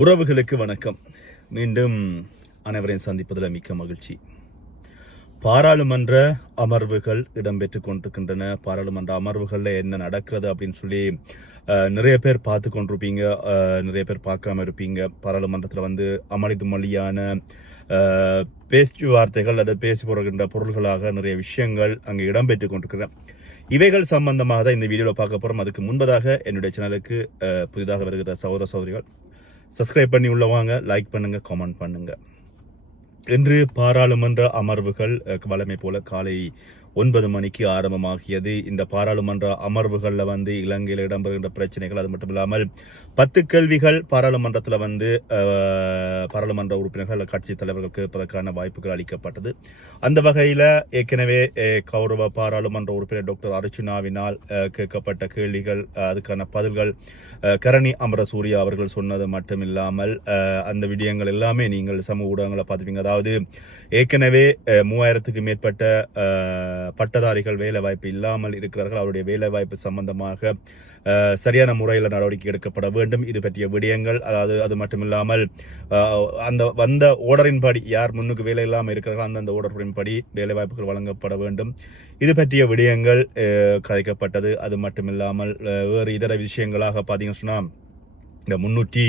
உறவுகளுக்கு வணக்கம். மீண்டும் அனைவரையும் சந்திப்பதில் மிக்க மகிழ்ச்சி. பாராளுமன்ற அமர்வுகள் இடம்பெற்றுக் கொண்டிருக்கின்றன. பாராளுமன்ற அமர்வுகளில் என்ன நடக்கிறது அப்படின்னு சொல்லி நிறைய பேர் பார்த்து கொண்டிருப்பீங்க. நிறைய பேர் பார்க்காம இருப்பீங்க. பாராளுமன்றத்தில் வந்து அமளிது மொழியான பேச்சு பேச்சுவார்த்தைகள் அல்லது பேசி போகின்ற பொருள்களாக நிறைய விஷயங்கள் அங்கே இடம்பெற்றுக் கொண்டிருக்கிறேன் இவைகள் சம்பந்தமாக தான் இந்த வீடியோவில் பார்க்க போகிறோம் அதுக்கு முன்பதாக என்னுடைய சேனலுக்கு புதிதாக வருகிற சகோதர சகோதரிகள் சப்ஸ்கிரைப் பண்ணி உள்ள வாங்க லைக் பண்ணுங்க கமெண்ட் பண்ணுங்க. இன்று பாராளுமன்ற அமர்வுகள் அஹ், வழமை போல காலை ஒன்பது மணிக்கு ஆரம்பமாகியது. இந்த பாராளுமன்ற அமர்வுகளில் வந்து இலங்கையில் இடம்பெறுகின்ற பிரச்சனைகள் அது மட்டும் இல்லாமல் பத்து கேள்விகள் பாராளுமன்றத்தில் வந்து பாராளுமன்ற உறுப்பினர்கள் கட்சி தலைவர்கள் கேட்பதற்கான வாய்ப்புகள் அளிக்கப்பட்டது. அந்த வகையில் ஏற்கனவே கௌரவ பாராளுமன்ற உறுப்பினர் டாக்டர் அர்ச்சுனாவினால் கேட்கப்பட்ட கேள்விகள் அதுக்கான பதில்கள் கரணி அமரசூரியா அவர்கள் சொன்னது மட்டும் இல்லாமல் அந்த விடயங்கள் எல்லாமே நீங்கள் சமூக ஊடகங்களை பார்த்துப்பீங்க அதாவது ஏற்கனவே மூவாயிரத்துக்கு மேற்பட்ட பட்டதாரிகள் வேலை வாய்ப்பு இல்லாமல் இருக்கிறார்கள். அவருடைய வேலை வாய்ப்பு சம்பந்தமாக சரியான முறையில் நடவடிக்கை எடுக்கப்பட வேண்டும். இது பற்றிய விடயங்கள் அதாவது அது மட்டும் இல்லாமல் அந்த வந்த ஓடரின்படி யார் முன்னுக்கு வேலை இல்லாமல் இருக்கிறார்களோ அந்தந்த ஓடரின்படி வேலை வாய்ப்புகள் வழங்கப்பட வேண்டும். இது பற்றிய விடயங்கள் கலைக்கப்பட்டது. அது மட்டும் இல்லாமல் வேறு இதர விஷயங்களாக பார்த்தீங்கன்னு சொன்னால் இந்த முன்னூற்றி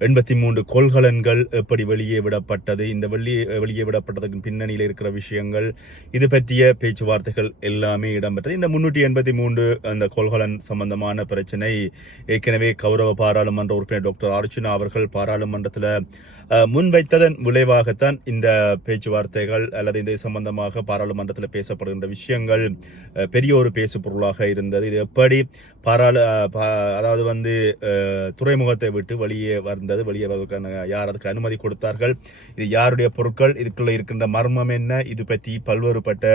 எண்பத்தி மூன்று கொள்கலன்கள் எப்படி வெளியே விடப்பட்டது இந்த வெளியே வெளியே விடப்பட்டதுக்கு பின்னணியில் இருக்கிற விஷயங்கள் இது பற்றிய பேச்சுவார்த்தைகள் எல்லாமே இடம்பெற்றது. இந்த முன்னூற்றி எண்பத்தி மூன்று அந்த கொள்கலன் சம்பந்தமான பிரச்சனை ஏற்கனவே கௌரவ பாராளுமன்ற உறுப்பினர் டாக்டர் அர்ச்சுனா அவர்கள் பாராளுமன்றத்தில் முன்வைத்ததன் விளைவாகத்தான் இந்த பேச்சுவார்த்தைகள் அல்லது இது சம்பந்தமாக பாராளுமன்றத்தில் பேசப்படுகின்ற விஷயங்கள் பெரிய ஒரு பேசு பொருளாக இருந்தது. இது எப்படி பாராளு பா- அதாவது வந்து துறைமுகத்தை விட்டு வெளியே இருந்தது. வெளியே வருவதற்கான யார் அதுக்கு அனுமதி கொடுத்தார்கள். இது யாருடைய பொருட்கள்? இதுக்குள்ள இருக்கின்ற மர்மம் என்ன? இது பற்றி பல்வேறுபட்ட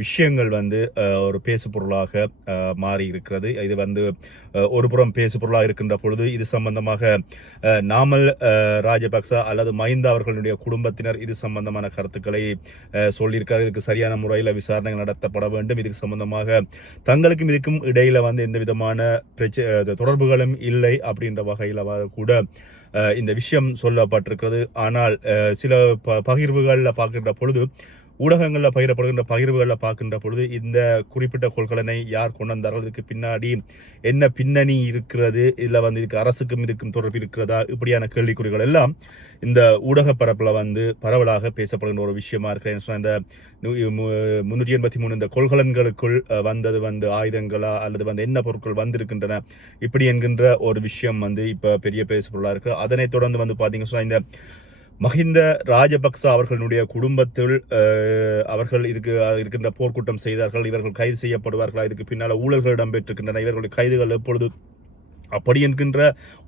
விஷயங்கள் வந்து ஒரு பேசு பொருளாக மாறி இருக்கிறது இது வந்து ஒரு புறம் பேசு பொருளாக இருக்கின்ற பொழுது இது சம்பந்தமாக நாமல் ராஜபக்ச அல்லது மஹிந்த அவர்களுடைய குடும்பத்தினர் இது சம்பந்தமான கருத்துக்களை சொல்லியிருக்கார் சொல்லியிருக்காரு. இதுக்கு சரியான முறையில் விசாரணைகள் நடத்தப்பட வேண்டும். இதுக்கு சம்பந்தமாக தங்களுக்கும் இதுக்கும் இடையில வந்து எந்த விதமான பிரச்ச தொடர்புகளும் இல்லை அப்படின்ற வகையில் கூட இந்த விஷயம் சொல்லப்பட்டிருக்கிறது. ஆனால் சில ப பகிர்வுகளில் பார்க்கின்ற பொழுது ஊடகங்களில் பகிரப்படுகின்ற பகிர்வுகளில் பார்க்கின்ற பொழுது இந்த குறிப்பிட்ட கொள்கலனை யார் கொண்டு வந்தார்கள் இதுக்கு பின்னாடி என்ன பின்னணி இருக்கிறது? இதில் வந்து இதுக்கு அரசுக்கும் இதுக்கும் தொடர்பு இருக்கிறதா? இப்படியான கேள்விக்குறிகள் எல்லாம் இந்த ஊடக பரப்பில் வந்து பரவலாக பேசப்படுகின்ற ஒரு விஷயமா இருக்கு இந்த மு- முன்னூற்றி எண்பத்தி மூணு இந்த கொள்கலன்களுக்குள் வந்தது வந்து ஆயுதங்களா? அல்லது வந்து என்ன பொருட்கள் வந்திருக்கின்றன? இப்படி என்கின்ற ஒரு விஷயம் வந்து இப்போ பெரிய பேசுபொருளாக இருக்கு. அதனைத் தொடர்ந்து வந்து பார்த்தீங்கன்னா இந்த மஹிந்த ராஜபக்ச அவர்களுடைய குடும்பத்தில் அவர்கள் இதுக்கு இருக்கின்ற போர்க்கூட்டம் செய்தார்கள் இவர்கள் கைது செய்யப்படுவார்களா இதுக்கு பின்னால் ஊழல்கள் இடம்பெற்றிருக்கின்றன இவர்களுடைய கைதுகள் எப்பொழுது அப்படி என்கின்ற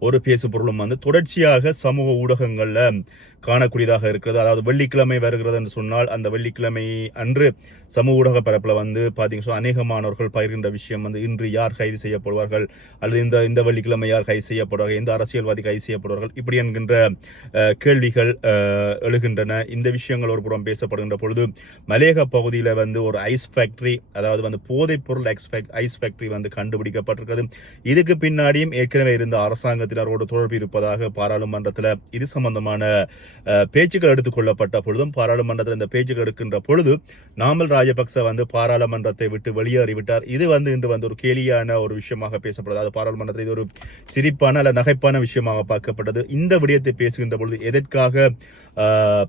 ஒரு பேசு பொருளும் வந்து தொடர்ச்சியாக சமூக ஊடகங்களில் காணக்கூடியதாக இருக்கிறது. அதாவது வெள்ளிக்கிழமை வருகிறது என்று சொன்னால் அந்த வெள்ளிக்கிழமை அன்று சமூக ஊடக பரப்பில் வந்து பார்த்தீங்கன்னா அநேகமானவர்கள் பகிர்கின்ற விஷயம் வந்து இன்று யார் கைது செய்யப்படுவார்கள்? அல்லது இந்த இந்த வெள்ளிக்கிழமை யார் கைது செய்யப்படுவார்கள்? எந்த அரசியல்வாதி கைது செய்யப்படுவார்கள்? இப்படி என்கின்ற கேள்விகள் எழுகின்றன. இந்த விஷயங்கள் ஒரு புறம் பேசப்படுகின்ற பொழுது மலேக பகுதியில் வந்து ஒரு ஐஸ் ஃபேக்டரி அதாவது வந்து போதைப் பொருள் ஐஸ் ஃபேக்டரி வந்து கண்டுபிடிக்கப்பட்டிருக்கிறது. இதுக்கு பின்னாடியும் ஏற்கனவே இருந்த அரசாங்கத்தினரோடு தொடர்பு இருப்பதாக பாராளுமன்றத்தில் இது சம்பந்தமான பேச்சுக்கள் எடுத்துக் கொள்ளப்பட்ட பொழுதும் பாராளுமன்றத்தில் இந்த பேச்சுக்கள் எடுக்கின்ற பொழுது நாமல் ராஜபக்ச வந்து பாராளுமன்றத்தை விட்டு வெளியேறிவிட்டார். இது வந்து இன்று வந்து ஒரு கேலியான ஒரு விஷயமாக பேசப்படுது. அது பாராளுமன்றத்தில் இது ஒரு சிரிப்பான அல்ல நகைப்பான விஷயமாக பார்க்கப்பட்டது. இந்த விடயத்தை பேசுகின்ற பொழுது எதற்காக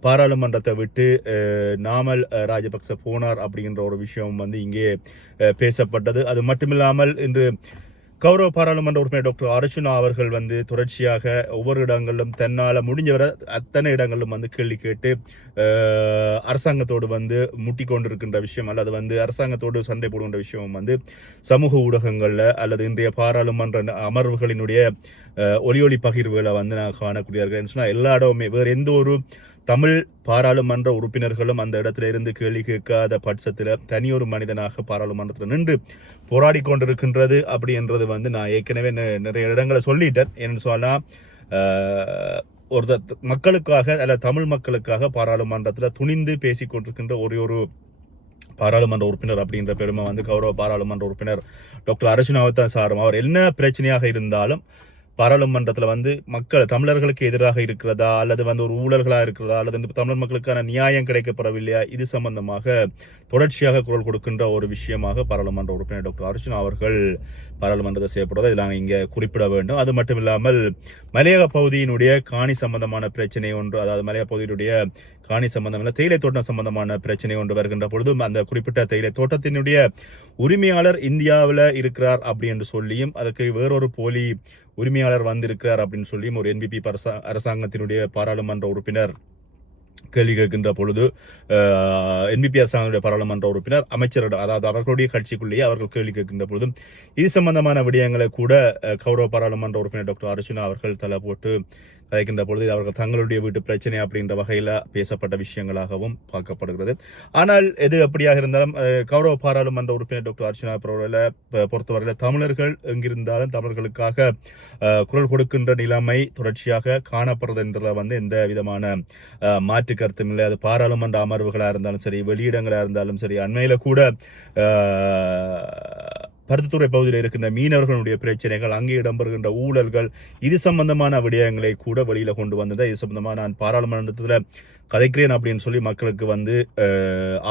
பாராளுமன்றத்தை விட்டு நாமல் ராஜபக்ச போனார் அப்படிங்கிற ஒரு விஷயம் வந்து இங்கே பேசப்பட்டது. அது மட்டுமில்லாமல் இன்று கௌரவ பாராளுமன்ற உறுப்பினர் டாக்டர் அர்ஜுனா அவர்கள் வந்து தொடர்ச்சியாக ஒவ்வொரு இடங்களிலும் தன்னால் முடிஞ்சவரை அத்தனை இடங்களிலும் வந்து கேள்வி கேட்டு அரசாங்கத்தோடு வந்து முட்டி கொண்டிருக்கின்ற விஷயம் அல்லது வந்து அரசாங்கத்தோடு சண்டை போடுகின்ற விஷயம் வந்து சமூக ஊடகங்களில் அல்லது இன்றைய பாராளுமன்ற அமர்வுகளினுடைய ஒலி ஒளி பகிர்வுகளை வந்து நான் காணக்கூடியார்கள் சொன்னால் எல்லா இடமுமே வேறு எந்த ஒரு தமிழ் பாராளுமன்ற உறுப்பினர்களும் அந்த இடத்துல இருந்து கேள்வி கேட்காத பட்சத்தில் தனியொரு மனிதனாக பாராளுமன்றத்தில் நின்று போராடி கொண்டிருக்கின்றது அப்படி என்றது வந்து நான் ஏற்கனவே நெ- நிறைய இடங்களை சொல்லிட்டேன். என்னன்னு சொன்னால் ஒரு மக்களுக்காக அல்ல தமிழ் மக்களுக்காக பாராளுமன்றத்தில் துணிந்து பேசிக் கொண்டிருக்கின்ற ஒரே ஒரு பாராளுமன்ற உறுப்பினர் அப்படின்ற பெருமை வந்து கௌரவ பாராளுமன்ற உறுப்பினர் டாக்டர் அர்ஜுனாவை தான் சாரும். அவர் என்ன பிரச்சனையாக இருந்தாலும் பாராளுமன்றத்தில் வந்து மக்கள் தமிழர்களுக்கு எதிராக இருக்கிறதா அல்லது வந்து ஒரு ஊழல்களாக இருக்கிறதா அல்லது வந்து தமிழர் மக்களுக்கான நியாயம் கிடைக்கப்படவில்லையா இது சம்பந்தமாக தொடர்ச்சியாக குரல் கொடுக்கின்ற ஒரு விஷயமாக பாராளுமன்ற உறுப்பினர் டாக்டர் அர்ஜுன் அவர்கள் பாராளுமன்றத்தை செய்யப்படுவதை இதில் நாங்கள் இங்கே குறிப்பிட வேண்டும். அது மட்டும் இல்லாமல் மலையக பகுதியினுடைய காணி சம்பந்தமான பிரச்சனை ஒன்று அதாவது மலையக பகுதியினுடைய காணி சம்பந்தமில்ல தேயிலை தோட்டம் சம்பந்தமான பிரச்சனை ஒன்று வருகின்ற பொழுதும் அந்த குறிப்பிட்ட தேயிலை தோட்டத்தினுடைய உரிமையாளர் இந்தியாவில் இருக்கிறார் அப்படி என்று சொல்லியும் அதுக்கு வேறொரு போலி உரிமையாளர் வந்திருக்கிறார் அப்படின்னு சொல்லி ஒரு என்பிபி அரசாங்கத்தினுடைய பாராளுமன்ற உறுப்பினர் கேள்வி கேட்கின்ற பொழுது என்பிபி அரசாங்கத்துடைய பாராளுமன்ற உறுப்பினர் அமைச்சரிடம் அதாவது அவர்களுடைய கட்சிக்குள்ளேயே அவர்கள் கேள்வி கேட்கின்ற பொழுதும் இது சம்பந்தமான விடயங்களை கூட கௌரவ பாராளுமன்ற உறுப்பினர் டாக்டர் அர்ஜுனா அவர்கள் தலை போட்டு கதைக்கின்ற பொழுது அவர்கள் தங்களுடைய வீட்டு பிரச்சனை அப்படின்ற வகையில் பேசப்பட்ட விஷயங்களாகவும் பார்க்கப்படுகிறது. ஆனால் எது அப்படியாக இருந்தாலும் கௌரவ பாராளுமன்ற உறுப்பினர் டாக்டர் அர்ச்சனா பொறுத்தவரையில் பொறுத்தவரையில் தமிழர்கள் எங்கிருந்தாலும் தமிழர்களுக்காக குரல் கொடுக்கின்ற நிலைமை தொடர்ச்சியாக காணப்படுறது என்றதில் வந்து எந்த விதமான மாற்று கருத்தும் இல்லை. அது பாராளுமன்ற அமர்வுகளாக இருந்தாலும் சரி வெளியிடங்களாக இருந்தாலும் சரி அண்மையில் கூட பருத்தித்துறை பகுதியில் இருக்கின்ற மீனவர்களுடைய பிரச்சனைகள் அங்கே இடம்பெறுகின்ற ஊழல்கள் இது சம்பந்தமான விடயங்களை கூட வெளியில் கொண்டு வந்தது இது சம்பந்தமாக நான் பாராளுமன்றத்தில் கதைக்கிறேன் அப்படின்னு சொல்லி மக்களுக்கு வந்து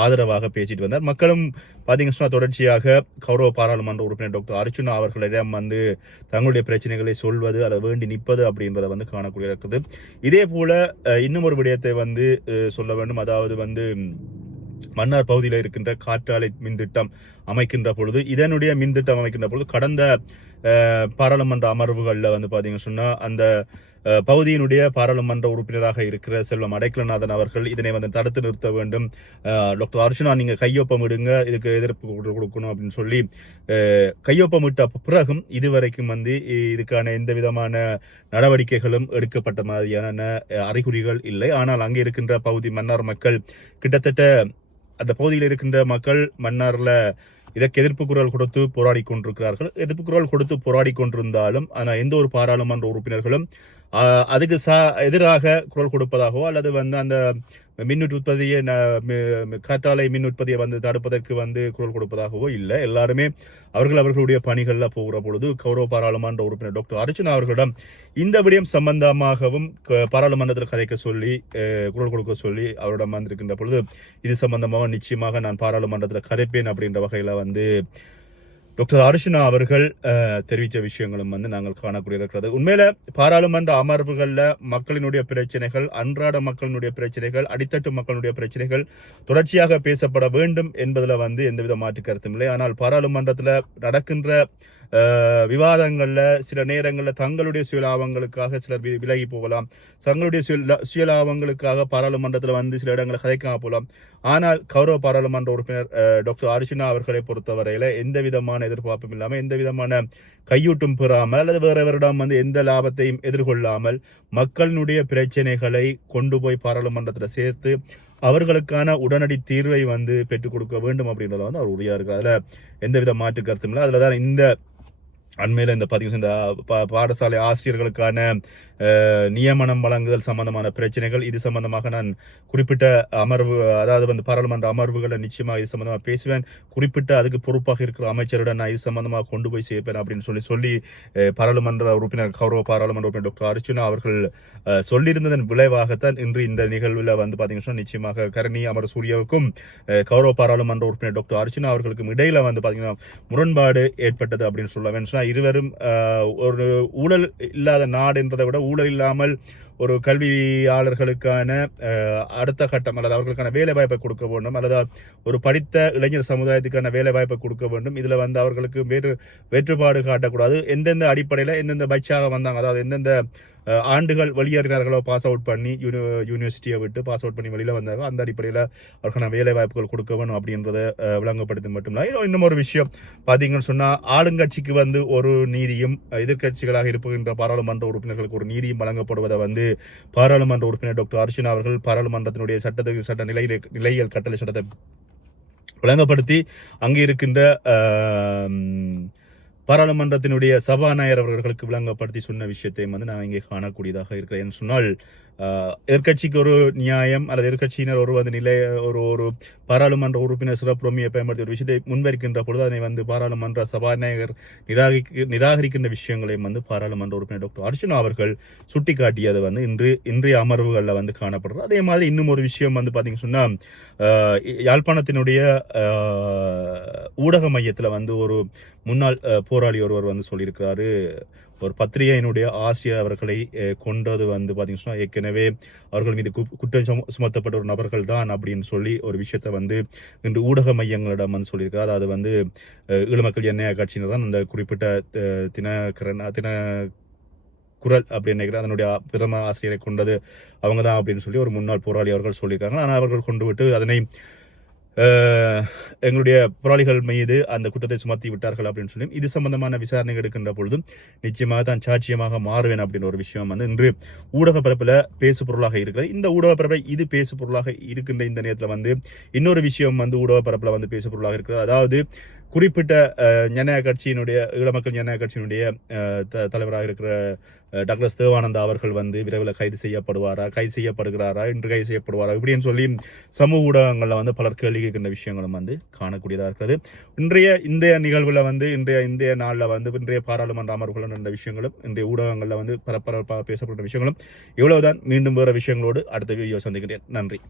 ஆதரவாக பேசிட்டு வந்தார். மக்களும் பார்த்தீங்கன்னா சொன்னால் தொடர்ச்சியாக கௌரவ பாராளுமன்ற உறுப்பினர் டாக்டர் அர்ச்சுனா அவர்களிடம் வந்து தங்களுடைய பிரச்சனைகளை சொல்வது அதை வேண்டி நிற்பது அப்படின்றத வந்து காணக்கூடிய இருக்குது. இதே போல இன்னும் ஒரு விடயத்தை வந்து சொல்ல வேண்டும். அதாவது வந்து மன்னார் பகுதியில் இருக்கின்ற காற்றாலை மின்திட்டம் அமைக்கின்ற பொழுது இதனுடைய மின் திட்டம் அமைக்கின்ற பொழுது கடந்த பாராளுமன்ற அமர்வுகளில் வந்து பார்த்தீங்கன்னு சொன்னால் அந்த பகுதியினுடைய பாராளுமன்ற உறுப்பினராக இருக்கிற செல்வம் அடைக்கலநாதன் அவர்கள் இதனை வந்து தடுத்து நிறுத்த வேண்டும். டாக்டர் அர்ச்சனா நீங்கள் கையொப்பம் இடுங்க இதுக்கு எதிர்ப்பு கொடு- கொடுக்கணும் அப்படின்னு சொல்லி கையொப்பமிட்ட பிறகும் இதுவரைக்கும் வந்து இதுக்கான எந்த விதமான நடவடிக்கைகளும் எடுக்கப்பட்ட மாதிரியான அறிகுறிகள் இல்லை. ஆனால் அங்கே இருக்கின்ற பகுதி மன்னார் மக்கள் கிட்டத்தட்ட அந்த பகுதியில் இருக்கின்ற மக்கள் மன்னாரில் இதற்கு எதிர்ப்பு குரல் கொடுத்து போராடி கொண்டிருக்கிறார்கள். எதிர்ப்பு குரல் கொடுத்து போராடி கொண்டிருந்தாலும் ஆனால் எந்த ஒரு பாராளுமன்ற உறுப்பினர்களும் அதுக்கு சா எதிராக குரல் கொடுப்பதாகவோ அல்லது வந்து அந்த மின் உற்பத்தியை காற்றாலை மின் உற்பத்தியை வந்து தடுப்பதற்கு வந்து குரல் கொடுப்பதாகவோ இல்லை. எல்லாருமே அவர்கள் அவர்களுடைய பணிகளில் போகிற பொழுது கௌரவ பாராளுமன்ற உறுப்பினர் டாக்டர் அர்ச்சனா அவர்களிடம் இந்த விடயம் சம்பந்தமாகவும் க- பாராளுமன்றத்தில் கதைக்க சொல்லி குரல் கொடுக்க சொல்லி அவரிடம் வந்திருக்கின்ற பொழுது இது சம்பந்தமாக நிச்சயமாக நான் பாராளுமன்றத்தில் கதைப்பேன் அப்படின்ற வகையில் வந்து டாக்டர் அர்ஷனா அவர்கள் தெரிவித்த விஷயங்களும் வந்து நாங்கள் காணக்கூடிய இருக்கிறது உண்மையில பாராளுமன்ற அமர்வுகளில் மக்களினுடைய பிரச்சனைகள் அன்றாட மக்களினுடைய பிரச்சனைகள் அடித்தட்டு மக்களுடைய பிரச்சனைகள் தொடர்ச்சியாக பேசப்பட வேண்டும் என்பதில் வந்து எந்தவித மாற்று கருத்தும் இல்லை. ஆனால் பாராளுமன்றத்தில் நடக்கின்ற விவாதங்களில் சில நேரங்களில் தங்களுடைய சுயலாபங்களுக்காக சிலர் விலகி போகலாம். தங்களுடைய சுய சுயலாபங்களுக்காக பாராளுமன்றத்தில் வந்து சில இடங்களில் கதைக்காம போகலாம். ஆனால் கௌரவ பாராளுமன்ற உறுப்பினர் டாக்டர் அர்ஜுனா அவர்களை பொறுத்தவரையில் எந்த விதமான எதிர்பார்ப்பும் இல்லாமல் எந்த விதமான கையூட்டும் பெறாமல் அல்லது வேறவரிடம் வந்து எந்த லாபத்தையும் எதிர்கொள்ளாமல் மக்களினுடைய பிரச்சனைகளை கொண்டு போய் பாராளுமன்றத்தில் சேர்த்து அவர்களுக்கான உடனடி தீர்வை வந்து பெற்றுக் கொடுக்க வேண்டும் அப்படின்றத வந்து அவர் உறுதியா இருக்கு அதுல எந்தவித மாற்று கருத்தும் இல்லை. அதில் தான் இந்த அண்மையில் இந்த பதிவு இந்த பாடசாலை ஆசிரியர்களுக்கான நியமனம் வழங்குதல் சம்பந்தமான பிரச்சனைகள் இது சம்பந்தமாக நான் குறிப்பிட்ட அமர்வு அதாவது வந்து பாராளுமன்ற அமர்வுகளை நிச்சயமாக இது சம்பந்தமாக பேசுவேன். குறிப்பிட்ட அதுக்கு பொறுப்பாக இருக்கிற அமைச்சருடன் நான் இது சம்பந்தமாக கொண்டு போய் சேர்ப்பேன் அப்படின்னு சொல்லி சொல்லி பாராளுமன்ற உறுப்பினர் கௌரவ பாராளுமன்ற உறுப்பினர் டாக்டர் அர்ஜுனா அவர்கள் சொல்லியிருந்ததன் விளைவாகத்தான் இன்று இந்த நிகழ்வில் வந்து பார்த்தீங்கன்னா நிச்சயமாக கரணி அமர சூர்யாவுக்கும் கௌரவ பாராளுமன்ற உறுப்பினர் டாக்டர் அர்ஜுனா அவர்களுக்கும் இடையில வந்து பார்த்தீங்கன்னா முரண்பாடு ஏற்பட்டது அப்படின்னு சொல்ல வேண்டும் இருவரும் ஒரு ஊழல் இல்லாத நாடு என்றதை விட ஊழல் இல்லாமல் ஒரு கல்வியாளர்களுக்கான அடுத்த கட்டம் அல்லது அவர்களுக்கான வேலை வாய்ப்பை கொடுக்க வேண்டும் அல்லது ஒரு படித்த இளைஞர் சமுதாயத்துக்கான வேலை வாய்ப்பை கொடுக்க வேண்டும். இதில் வந்து அவர்களுக்கு வேறு வேற்றுப்பாடு காட்டக்கூடாது. எந்தெந்த அடிப்படையில் எந்தெந்த பட்சாக வந்தாங்க அதாவது எந்தெந்த ஆண்டுகள் வெளியேறினார்களோ பாஸ் அவுட் பண்ணி யூனி யூனிவர்சிட்டியை விட்டு பாஸ் அவுட் பண்ணி வெளியில் வந்தாங்க அந்த அடிப்படையில் அவருக்கான வேலை வாய்ப்புகள் கொடுக்க வேணும் அப்படின்றத விளங்கப்படுத்த விளங்கப்படுத்தி மட்டுமில்ல. இன்னும் ஒரு விஷயம். பார்த்தீங்கன்னு சொன்னால் ஆளுங்கட்சிக்கு வந்து ஒரு நீதியும் எதிர்க்கட்சிகளாக இருப்புகின்ற பாராளுமன்ற உறுப்பினர்களுக்கு ஒரு நீதியும் வழங்கப்படுவதை வந்து பாராளுமன்ற உறுப்பினர் டாக்டர் அர்ச்சனா அவர்கள் பாராளுமன்றத்தினுடைய சட்டத்துக்கு சட்ட நிலையில் நிலையியல் கட்டளை சட்டத்தை விளங்கப்படுத்தி அங்கே இருக்கின்ற பாராளுமன்றத்தினுடைய சபாநாயகர் அவர்களுக்கு விளங்கப்படுத்தி சொன்ன விஷயத்தையும் வந்து நான் இங்கே காணக்கூடியதாக இருக்கிறேன். சொன்னால் எதிர்கட்சிக்கு எதிர்க்கட்சிக்கு ஒரு நியாயம் அல்லது எதிர்க்கட்சியினர் ஒரு வந்து நிலை ஒரு ஒரு பாராளுமன்ற உறுப்பினர் சிறப்புரிமையை பயன்படுத்தி ஒரு விஷயத்தை முன்வைக்கின்ற பொழுது அதனை வந்து பாராளுமன்ற சபாநாயகர் நிராகரிக்க நிராகரிக்கின்ற விஷயங்களையும் வந்து பாராளுமன்ற உறுப்பினர் டாக்டர் அர்ஜுனா அவர்கள் சுட்டிக்காட்டியது வந்து இன்று இன்றைய அமர்வுகளில் வந்து காணப்படுறது. அதே மாதிரி இன்னும் ஒரு விஷயம் வந்து பார்த்தீங்கன்னு சொன்னால் யாழ்ப்பாணத்தினுடைய ஊடக மையத்தில் வந்து ஒரு முன்னாள் போராளி ஒருவர் வந்து சொல்லியிருக்கிறாரு. ஒரு பத்திரிகையினுடைய ஆசிரியர் அவர்களை கொண்டது வந்து பார்த்தீங்கன்னா ஏற்கனவே அவர்கள் மீது கு- குற்றம் சுமத்தப்பட்ட ஒரு நபர்கள் தான் அப்படின்னு சொல்லி ஒரு விஷயத்தை வந்து இன்று ஊடக மையங்களிடம் வந்து சொல்லியிருக்கிறார் அது வந்து ஈழமக்கள் எண்ணெய கட்சியினர் தான் அந்த குறிப்பிட்ட தினகரன் தின குரல் அப்படின்னு நினைக்கிறேன். அதனுடைய பிரதம ஆசிரியரை கொண்டது அவங்க தான் அப்படின்னு சொல்லி ஒரு முன்னாள் போராளி அவர்கள் சொல்லியிருக்காங்க. ஆனால் அவர்கள் கொண்டு விட்டு அதனை எங்களுடைய போராளிகள் மீது அந்த குற்றத்தை சுமத்தி விட்டார்கள் அப்படின்னு சொல்லி இது சம்பந்தமான விசாரணை எடுக்கின்ற பொழுதும் நிச்சயமாக தான் சாட்சியமாக மாறுவேன் அப்படின்னு ஒரு விஷயம் வந்து இன்று ஊடக பரப்பில் பேசு பொருளாக இருக்கிறது. இந்த ஊடக பரப்பில் இது பேசு பொருளாக இருக்கின்ற இந்த நேரத்தில் வந்து இன்னொரு விஷயம் வந்து ஊடக பரப்பில் வந்து பேசு பொருளாக இருக்கிறது. அதாவது குறிப்பிட்ட ஜனநாயக கட்சியினுடைய ஈழமக்கள் ஜனநாயக கட்சியினுடைய த- தலைவராக இருக்கிற அஹ், டாக்டர் தேவானந்தா அவர்கள் வந்து விரைவில் கைது செய்யப்படுவாரா கைது செய்யப்படுகிறாரா இன்று கைது செய்யப்படுவாரா இப்படின்னு சொல்லி சமூக ஊடகங்களில் வந்து பலர் கேள்வி கேட்கின்ற விஷயங்களும் வந்து காணக்கூடியதாக இருக்கிறது. இன்றைய இந்திய நிகழ்வில் வந்து இன்றைய இந்திய நாளில் வந்து இன்றைய பாராளுமன்ற அமர்வுகள் நடந்த விஷயங்களும் இன்றைய ஊடகங்களில் வந்து பரபரப்பாக பேசப்பட்ட விஷயங்களும் இவ்வளவுதான். மீண்டும் வேறு விஷயங்களோடு அடுத்த வீடியோ சந்திக்கிறேன் நன்றி.